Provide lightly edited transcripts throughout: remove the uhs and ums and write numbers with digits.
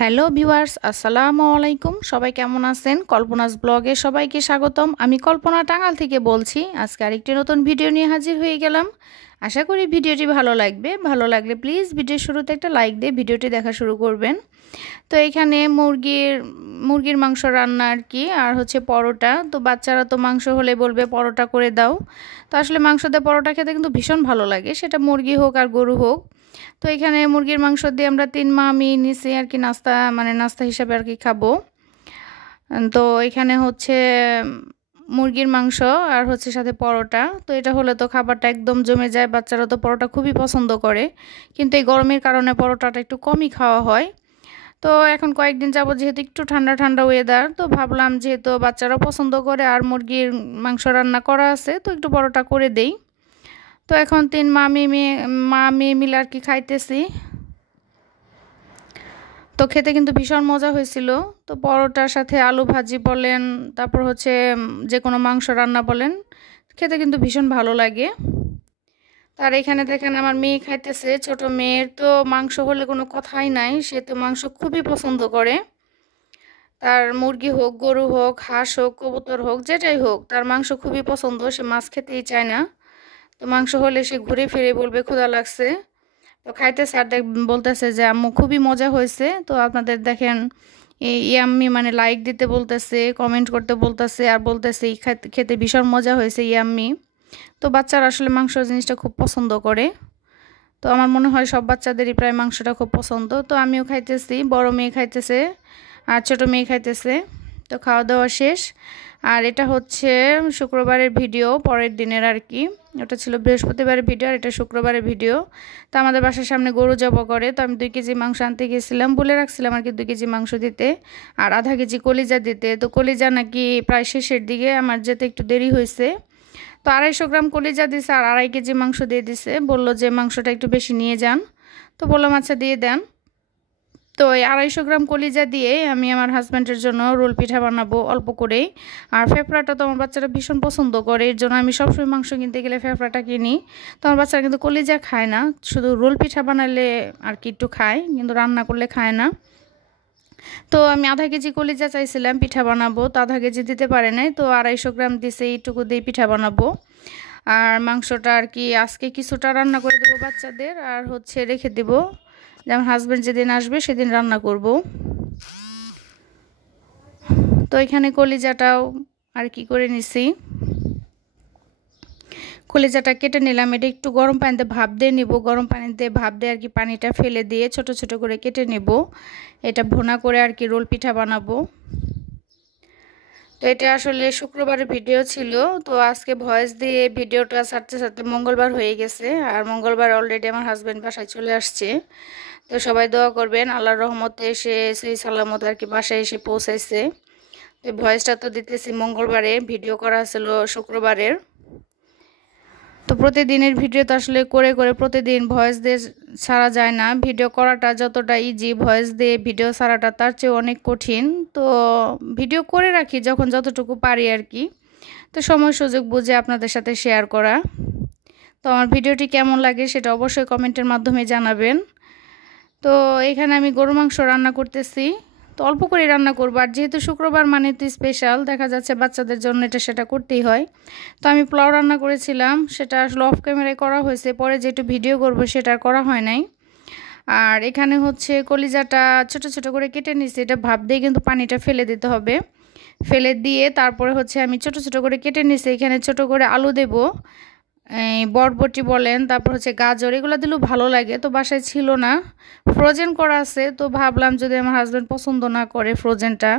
Hello viewers, আসসালামু আলাইকুম। সবাই কেমন আছেন? কল্পনাস ব্লগে সবাইকে স্বাগতম। আমি কল্পনা টাঙ্গাল থেকে বলছি। আজকে আরেকটি নতুন ভিডিও নিয়ে হাজির হয়ে গেলাম। আশা করি ভিডিওটি ভালো লাগবে। ভালো লাগলে প্লিজ ভিডিওর শুরুতে একটা লাইক দিয়ে ভিডিওটি দেখা শুরু করবেন। তো এখানে মুরগির মাংস রান্না আর কি, আর হচ্ছে পরোটা। তো বাচ্চারা তো মাংস হলে বলবে পরোটা করে দাও। তো আসলে মাংস দিয়ে পরোটা খেতে কিন্তু ভীষণ ভালো লাগে, সেটা মুরগি হোক আর গরু হোক। তো এখানে মুরগির মাংস দিয়ে আমরা 3 মা আমি নিছি আর কি, নাস্তা হিসাবে আর কি খাবো। তো এখানে হচ্ছে মুরগির মাংস আর হচ্ছে সাথে পরোটা। তো এটা হলে তো খাবারটা একদম জমে যায়। বাচ্চারা তো পরোটা খুবই পছন্দ করে, কিন্তু এই গরমের কারণে পরোটাটা একটু কমই খাওয়া হয়। তো এখন কয়েকদিন যাবত যেহেতু একটু ঠান্ডা ঠান্ডা ওয়েদার, তো ভাবলাম যেহেতু বাচ্চারা পছন্দ করে আর মুরগির মাংস রান্না করা আছে, তো একটু পরোটা করে দেই। তো এখন 3 মা মেয়ে মিলে আর কি খাইতেছি। তো খেতে কিন্তু ভীষণ মজা হয়েছিল। তো পরোটার সাথে আলু ভাজি বলেন, তারপর হচ্ছে যে কোনো মাংস রান্না বলেন, খেতে কিন্তু ভীষণ ভালো লাগে। তার এখানে দেখেন আমার মেয়ে খাইতেছে। ছোট মেয়ের তো মাংস হলে কোনো কথাই নাই, সে তো মাংস খুবই পছন্দ করে। তার মুরগি হোক, গরু হোক, হাঁস হোক, কবুতর হোক, যেটাই হোক, তার মাংস খুবই পছন্দ। সে মাছ খেতেই চায় না। তো মাংস হলে সে ঘুরে ফিরে বলবে ক্ষুধা লাগছে। তো খাইতেছে আর বলতেছে যে আম্মু খুবই মজা হয়েছে। তো আপনাদের দেখেন এই ইয়াম্মি মানে লাইক দিতে বলতেছে, কমেন্ট করতে বলতেছে, আর বলতেছে খেতে ভীষণ মজা হয়েছে ইয়াম্মি। তো বাচ্চারা আসলে মাংস জিনিসটা খুব পছন্দ করে। তো আমার মনে হয় সব বাচ্চাদেরই প্রায় মাংসটা খুব পছন্দ। তো আমিও খাইতেছি, বড় মেয়ে খাইতেছে আর ছোট মেয়ে খাইতেছে। তো খাওয়া দাওয়া শেষ। আর এটা হচ্ছে শুক্রবারের ভিডিও, পরের দিনের আর কি। ওটা ছিল বৃহস্পতিবারের ভিডিও আর এটা শুক্রবারের ভিডিও। তো আমাদের বাসার সামনে গরু জবাই করে, তো আমি 2 কেজি মাংস আনতে গেছিলাম, বলে রাখছিলাম আর কি 2 কেজি মাংস দিতে আর আধা কেজি কলিজা দিতে। তো কলিজা নাকি প্রায় শেষের দিকে, আমার যেতে একটু দেরি হয়েছে। তো 250 গ্রাম কলিজা দিছে আর 2.5 কেজি মাংস দিয়ে দিছে। বললো যে মাংসটা একটু বেশি নিয়ে যান। তো বললাম আচ্ছা দিয়ে দেন। তো এই 250 গ্রাম কলিজা দিয়ে আমি আমার হাজব্যান্ডের জন্য রোল পিঠা বানাবো অল্প করেই। আর ফেফড়াটা তো আমার বাচ্চারা ভীষণ পছন্দ করে, এর জন্য আমি সবসময় মাংস কিনতে গেলে ফেফড়াটা কিনি। তো আমার বাচ্চারা কিন্তু কলিজা খায় না, শুধু রোল পিঠা বানালে আর কি একটু খায়, কিন্তু রান্না করলে খায় না। তো আমি আধা কেজি কলিজা চাইছিলাম পিঠা বানাবো, তো আধা কেজি দিতে পারে নাই। তো 250 গ্রাম দিছে, এইটুকু দিয়ে পিঠা বানাবো। আর মাংসটা আর কি আজকে কিছুটা রান্না করে দেবো বাচ্চাদের, আর হচ্ছে রেখে দেবো, যেমন হাজব্যান্ড যেদিন আসবে সেদিন রান্না করব। তো এখানে কলিজাটাও আর কি করে নিছি, কলিজাটা কেটে নিলাম। এটা একটু গরম পানিতে ভাপ দিয়ে নিব, গরম পানিতে ভাপ দিয়ে আর কি পানিটা ফেলে দিয়ে ছোট ছোট করে কেটে নেব। এটা ভুনা করে আর কি রোল পিঠা বানাবো। তো এটা আসলে শুক্রবারের ভিডিও ছিল, তো আজকে ভয়েস দিয়ে ভিডিওটা ছাড়তে ছাড়তে মঙ্গলবার হয়ে গেছে, আর মঙ্গলবার অলরেডি আমার হাজব্যান্ড বাসায় চলে আসছে। তো সবাই দোয়া করবেন, আল্লাহর রহমতে এসে সেই সালামত আর কি বাসায় এসে পৌঁছাইছে। তো ভয়েসটা তো দিতেছি মঙ্গলবারে, ভিডিও করা ছিল শুক্রবারের। তো প্রতিদিনের ভিডিও তো আসলে করে করে প্রতিদিন ভয়েস দিয়ে ছাড়া যায় না। ভিডিও করাটা যতটা ইজি, ভয়েস দিয়ে ভিডিও ছাড়াটা তার চেয়ে অনেক কঠিন। তো ভিডিও করে রাখি যখন যতটুকু পারি আর কি, তো সময় সুযোগ বুঝে আপনাদের সাথে শেয়ার করা। তো আমার ভিডিওটি কেমন লাগে সেটা অবশ্যই কমেন্টের মাধ্যমে জানাবেন। তো এখানে আমি গরু মাংস রান্না করতেছি, তো অল্প করে রান্না করবো। আর যেহেতু শুক্রবার মানে তো স্পেশাল, দেখা যাচ্ছে বাচ্চাদের জন্য এটা সেটা করতেই হয়। তো আমি পোলাও রান্না করেছিলাম, সেটা আসলে অফ ক্যামেরায় করা হয়েছে, পরে যেটু ভিডিও করব সেটা আর করা হয় নাই। আর এখানে হচ্ছে কলিজাটা ছোট ছোট করে কেটে নিয়েছি, এটা ভাপ দিয়ে কিন্তু পানিটা ফেলে দিতে হবে। ফেলে দিয়ে তারপরে হচ্ছে আমি ছোট ছোট করে কেটে নিয়েছি। এখানে ছোট করে আলু দেব, এই বরবটি বলেন, তারপর হচ্ছে গাজর, এগুলো দিলেও ভালো লাগে। তো বাসায় ছিল না, ফ্রোজেন করা আছে। তো ভাবলাম যদি আমার হাজব্যান্ড পছন্দ না করে ফ্রোজেনটা,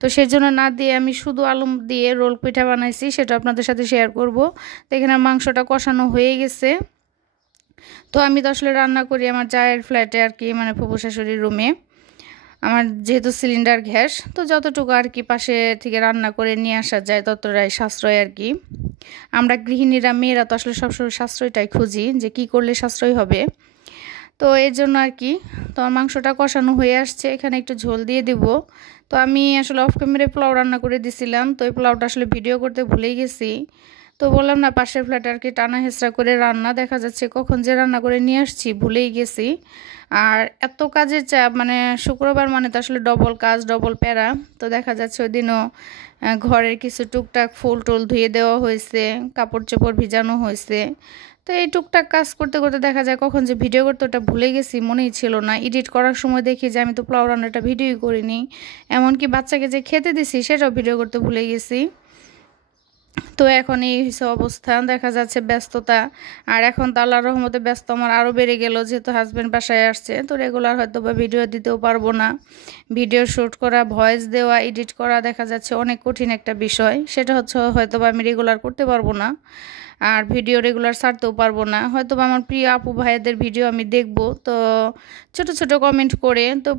তো সেই জন্য না দিয়ে আমি শুধু আলু দিয়ে রোল পিঠা বানাইছি, সেটা আপনাদের সাথে শেয়ার করব। তো এখানে মাংসটা কষানো হয়ে গেছে। তো আমি তো আসলে রান্না করি আমার জায়ের ফ্ল্যাটে আর কি, মানে ফুফু শাশুড়ির রুমে। আমার যেহেতু সিলিন্ডার গ্যাস, তো যতটুকু আর কি পাশে থেকে রান্না করে নিয়ে আসা যায় ততটাই সাশ্রয় আর কি। আমরা গৃহিণীরা মেয়েরা তো আসলে সবসময় সাশ্রয়টাই খুঁজি, যে কি করলে সাশ্রয় হবে। তো এর জন্য আর কি। তো আমার মাংসটা কষানো হয়ে আসছে, এখানে একটু ঝোল দিয়ে দিব। তো আমি আসলে অফ ক্যামেরায় পোলাও রান্না করে দিছিলাম, তো এই পোলাওটা আসলে ভিডিও করতে ভুলেই গেছি। তো তো বললাম না পাশের ফ্ল্যাটে আর কি টানা হেঁচড়া করে রান্না, দেখা যাচ্ছে কখন যে রান্না করে নিয়ে আসছি ভুলেই গেছি। আর এত কাজের চাপ, মানে শুক্রবার মানে তো আসলে ডবল কাজ ডবল প্যারা। তো দেখা যাচ্ছে ওই দিনও ঘরের কিছু টুকটাক ফুল টুল ধুয়ে দেওয়া হয়েছে, কাপড় চোপড় ভিজানো হয়েছে। তো এই টুকটাক কাজ করতে করতে দেখা যায় কখন যে ভিডিও করতে ওটা ভুলে গেছি, মনেই ছিল না। এডিট করার সময় দেখি যে আমি তো পোলাও রান্নাটা ভিডিওই করিনি, এমনকি বাচ্চাকে যে খেতে দিছি সেটাও ভিডিও করতে ভুলে গেছি। তো এখন এই হচ্ছে অবস্থা, দেখা যাচ্ছে ব্যস্ততা। আর এখন তো আল্লাহর রহমতে ব্যস্ত আমার আরও বেড়ে গেল, যেহেতু হাজব্যান্ড বাসায় আসছে। তো রেগুলার হয়তো বা ভিডিও দিতেও পারবো না। ভিডিও শ্যুট করা, ভয়েস দেওয়া, এডিট করা দেখা যাচ্ছে অনেক কঠিন একটা বিষয়। সেটা হচ্ছে হয়তো বা আমি রেগুলার করতে পারবো না, আর ভিডিও রেগুলার ছাড়তেও পারবো না। হয়তো বা আমার প্রিয় আপু ভাইয়াদের ভিডিও আমি দেখব, তো ছোট ছোট কমেন্ট করে, তো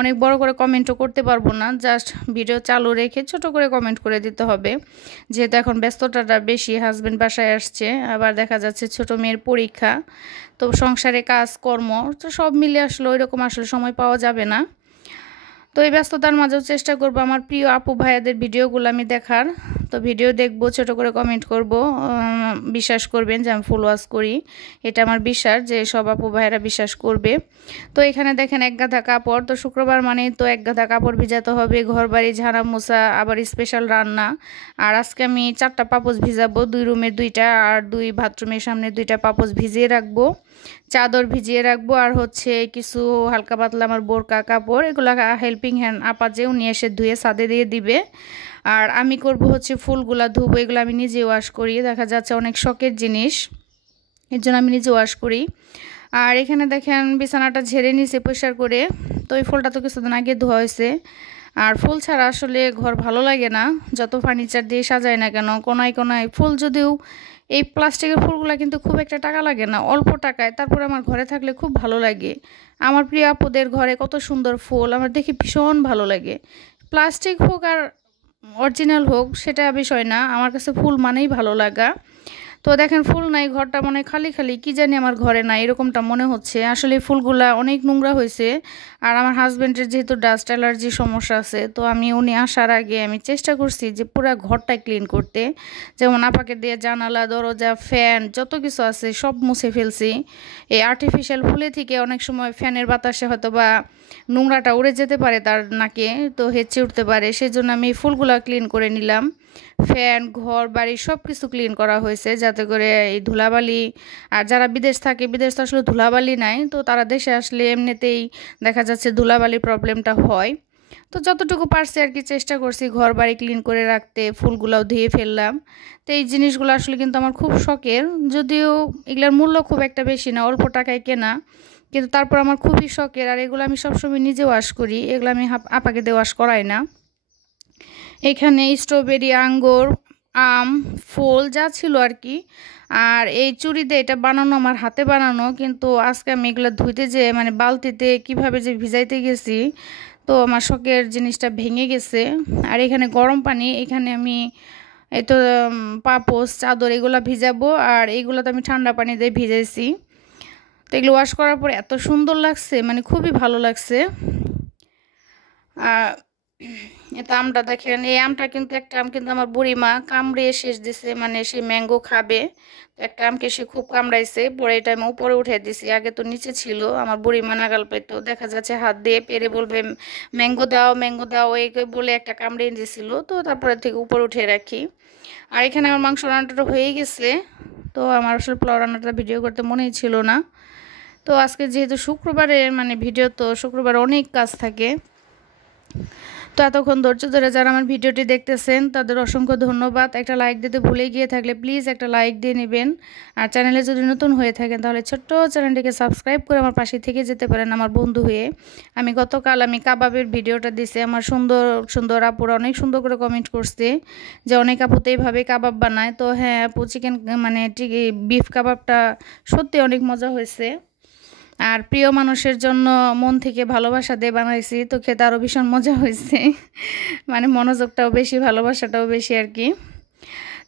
অনেক বড় করে কমেন্টও করতে পারবো না, জাস্ট ভিডিও চালু রেখে ছোট করে কমেন্ট করে দিতে হবে। যেহেতু এখন ব্যস্ততাটা বেশি, হাজব্যান্ড বাসায় আসছে, আবার দেখা যাচ্ছে ছোট মেয়ের পরীক্ষা, তো সংসারে কাজকর্ম, তো সব মিলে আসলে ওইরকম আসলে সময় পাওয়া যাবে না। তো এই ব্যস্ততার মাঝেও চেষ্টা করব আমার প্রিয় আপু ভাইয়াদের ভিডিওগুলো আমি দেখার। তো ভিডিও দেখব, ছোট করে কমেন্ট করব, বিশ্বাস করবেন যে আমি ফুল ওয়াচ করি, এটা আমার বিশ্বাস যে সব আপু ভাইয়েরা বিশ্বাস করবে। তো এখানে দেখেন এক গাদা কাপড়, তো শুক্রবার মানেই তো এক গাদা কাপড় ভিজাতে হবে, ঘর বাড়ি ঝাড়া মোছা, আবার স্পেশাল রান্না। আর আজকে আমি 4টা পাপোশ ভিজাবো, 2 রুমের 2টা আর 2 বাথরুমের সামনে 2টা পাপোশ ভিজিয়ে রাখবো, চাদর ভিজিয়ে রাখবো। আর হচ্ছে কিছু হালকা পাতলা আমার বোরকা কাপড়, এগুলো হেল্পিং হ্যান্ড আপা যেও নিয়ে এসে ধুয়ে ছাদে দিয়ে দিবে। আর আমি করব হচ্ছে ফুলগুলা ধুবো, এগুলো আমি নিজে ওয়াশ করি, দেখা যাচ্ছে অনেক শখের জিনিস, এর জন্য আমি নিজে ওয়াশ করি। আর এখানে দেখেন বিছানাটা ঝেড়ে নিয়েছে পরিষ্কার করে। তো এই ফুলটা তো কিছুদিন আগে ধোয়া হয়েছে। আর ফুল ছাড়া আসলে ঘর ভালো লাগে না, যত ফার্নিচার দিয়ে সাজায় না কেন, কোনায় কোনায় ফুল। যদিও এই প্লাস্টিকের ফুলগুলো কিন্তু খুব একটা টাকা লাগে না, অল্প টাকায়, তারপরে আমার ঘরে থাকলে খুব ভালো লাগে। আমার প্রিয় আপুদের ঘরে কত সুন্দর ফুল, আমার দেখি ভীষণ ভালো লাগে। প্লাস্টিক হোক আর অরিজিনাল হোক সেটা বিষয় না, আমার কাছে ফুল মানেই ভালো লাগা। তো দেখেন ফুল নাই, ঘরটা মনে খালি খালি, কি জানি আমার ঘরে নাই এরকমটা মনে হচ্ছে। আসলে ফুলগুলা অনেক নোংরা হয়েছে। আর আমার হাজব্যান্ডের যেহেতু ডাস্ট অ্যালার্জি সমস্যা আছে, তো উনি আসার আগে আমি চেষ্টা করছি যে পুরো ঘরটা ক্লিন করতে, যেমন আপাকে দিয়ে জানালা দরজা ফ্যান যত কিছু আছে সব মুছে ফেলছি। এই আর্টিফিশিয়াল ফুলে থেকে অনেক সময় ফ্যানের বাতাসে হয়তো বা নোংরাটা উড়ে যেতে পারে তার নাকে, তো হেঁচে উঠতে পারে, সেই জন্য আমি ফুলগুলা ক্লিন করে নিলাম। ফ্যান ঘর বাড়ি সব কিছু ক্লিন করা হয়েছে, যাতে করে এই ধুলাবালি, আর যারা বিদেশ থাকে, বিদেশ তো আসলে ধুলাবালি নাই, তো তারা দেশে আসলে এমনিতেই দেখা যাচ্ছে ধুলাবালি প্রবলেমটা হয়। তো যতটুকু পারছি আর কি চেষ্টা করছি ঘর বাড়ি ক্লিন করে রাখতে, ফুলগুলাও ধুয়ে ফেললাম। তো এই জিনিসগুলো আসলে কিন্তু আমার খুব শখের, যদিও এগুলোর মূল্য খুব একটা বেশি না, অল্প টাকায় কেনা, কিন্তু তারপর আমার খুবই শখের। আর এগুলো আমি সবসময় নিজে ওয়াশ করি, এগুলো আমি আপাকে দিয়ে ওয়াশ করাই না। এখানে স্ট্রবেরি, আঙ্গুর, আম, ফুল যা ছিল আর কি। আর এই চুড়ি দিয়ে এটা বানানো আমার হাতে বানানো, কিন্তু আজকে আমি এগুলো ধুইতে যে মানে বালতিতে কিভাবে যে ভিজাইতে গেছি, তো আমার শখের জিনিসটা ভেঙে গেছে। আর এখানে গরম পানি, এখানে আমি এই তো পাপোশ চাদর এগুলো ভিজাবো, আর এইগুলো তো আমি ঠান্ডা পানি দিয়ে ভিজাইছি। তো এগুলো ওয়াশ করার পর এত সুন্দর লাগছে, মানে খুবই ভালো লাগছে। আর এটা আমটা দেখেন, এই আমটা কিন্তু একটা আম কিন্তু আমার বুড়িমা কামড়ে শেষ দিছে, মানে সে ম্যাঙ্গো খাবে, তো একটা আমকে সে খুব কামড়াইছে, পরে এটা আমি উপরে উঠে দিছি, আগে তো নিচে ছিল। আমার বুড়িমা নাগাল পেতো, দেখা যাচ্ছে হাত দিয়ে পেরে বলবে ম্যাঙ্গো দাও ম্যাঙ্গো দাও, এই বলে একটা কামড়ে দিয়েছিল, তো তারপরে থেকে উপরে উঠে রাখি। আর এখানে আমার মাংস রান্নাটা হয়ে গেছে। তো আমার আসলে পোলাও রান্নাটা ভিডিও করতে মনেই ছিল না। তো আজকে যেহেতু শুক্রবারে মানে ভিডিও, তো শুক্রবার অনেক কাজ থাকে। তো এতক্ষণ ধৈর্য ধরে যারা আমার ভিডিওটি দেখতেছেন তাদের অসংখ্য ধন্যবাদ। একটা লাইক দিতে ভুলে গিয়ে থাকলে প্লিজ একটা লাইক দিয়ে নেবেন। আর চ্যানেলে যদি নতুন হয়ে থাকেন তাহলে ছোট্ট চ্যানেলটিকে সাবস্ক্রাইব করে আমার পাশে থেকে যেতে পারেন আমার বন্ধু হয়ে। গতকাল আমি কাবাবের ভিডিওটা দিছি, আমার সুন্দর সুন্দর আপুরা অনেক সুন্দর করে কমেন্ট করছে যে অনেক আপু তো এইভাবে কাবাব বানায়। তো হ্যাঁ আপু, চিকেন মানে বিফ কাবাবটা সত্যি অনেক মজা হয়েছে। আর প্রিয় মানুষের জন্য মন থেকে ভালোবাসা দিয়ে বানাইছি, তো খেতে আরও ভীষণ মজা হয়েছে, মানে মনোযোগটাও বেশি ভালোবাসাটাও বেশি আর কি।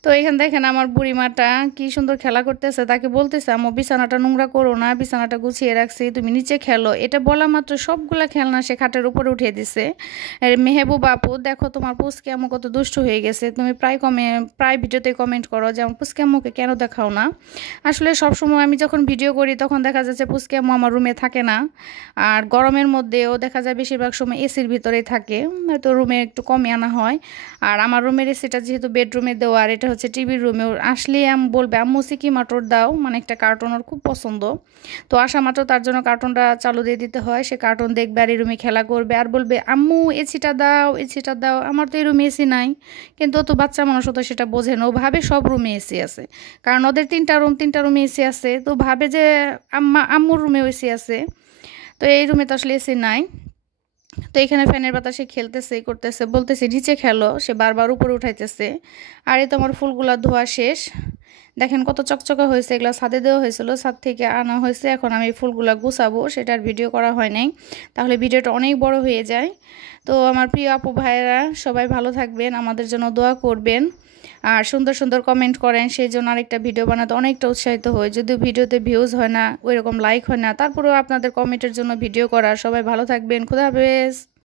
তো তো এখানে দেখেন আমার বুড়িমাটা কি সুন্দর খেলা করতেছে, তাকে বলতেছে আম্মু বিছানাটা নোংরা করো না, বিছানাটা গুছিয়ে রাখছি, তুমি নিচে খেলো। এটা বলা মাত্র সবগুলা খেলনা সে খাটের উপরে উঠিয়ে দিছে। মেহেবুব আপু, দেখো তোমার পুচকে আম্মু কত দুষ্টু হয়ে গেছে, তুমি প্রায় ভিডিওতে কমেন্ট করো যে আমার পুচকে আম্মুকে কেন দেখাও না। আসলে সবসময় আমি যখন ভিডিও করি তখন দেখা যাচ্ছে পুচকে আম্মু আমার রুমে থাকে না, আর গরমের মধ্যেও দেখা যায় বেশিরভাগ সময় এসির ভিতরেই থাকে, হয়তো রুমে একটু কমে আনা হয়। আর আমার রুমের এসিটা যেহেতু বেডরুমে দেওয়া, আর এটা হচ্ছে টিভির রুমে, আসলে বলবে আম্মু সিকি মাটোর দাও, মানে একটা কার্টুন ওর খুব পছন্দ। তো আসা মাত্র তার জন্য কার্টুনটা চালু দিয়ে দিতে হয়, সে কার্টুন দেখবে আর এই রুমে খেলা করবে আর বলবে আম্মু এসিটা দাও, এসিটা দাও। আমার তো এই রুমে এসি নাই, কিন্তু ও তো বাচ্চা মানুষ, তো সেটা বোঝে না, ও ভাবে সব রুমে এসি আছে, কারণ ওদের তিনটা রুমে এসি আছে, তো ভাবে যে আম্মুর রুমেও এসি আছে। তো এই রুমে তো আসলে এসি নাই। তো এখানে ফ্যানের বাতাসে খেলতেছে, করতেছে, বলতেছে নিচে খেলো, সে বারবার উপরে উঠাইতেছে। আর এই তো আমার ফুলগুলা ধোয়া শেষ, দেখেন কত চকচকা হয়েছে, এগুলো ছাদে দেওয়া হয়েছিল, ছাদ থেকে আনা হয়েছে। এখন আমি ফুলগুলা গুছাবো, সেটার ভিডিও করা হয় নাই, তাহলে ভিডিওটা অনেক বড় হয়ে যায়। তো আমার প্রিয় আপু ভাইয়েরা সবাই ভালো থাকবেন, আমাদের জন্য দোয়া করবেন, আর সুন্দর সুন্দর কমেন্ট করেন, সেই জন্য আরেকটা ভিডিও বানাতে অনেকটা উৎসাহিত হয়। যদিও ভিডিওতে ভিউজ হয় না, ওইরকম লাইক হয় না, তারপরেও আপনাদের কমেন্টের জন্য ভিডিও করা। সবাই ভালো থাকবেন, খুদা হাফেজ।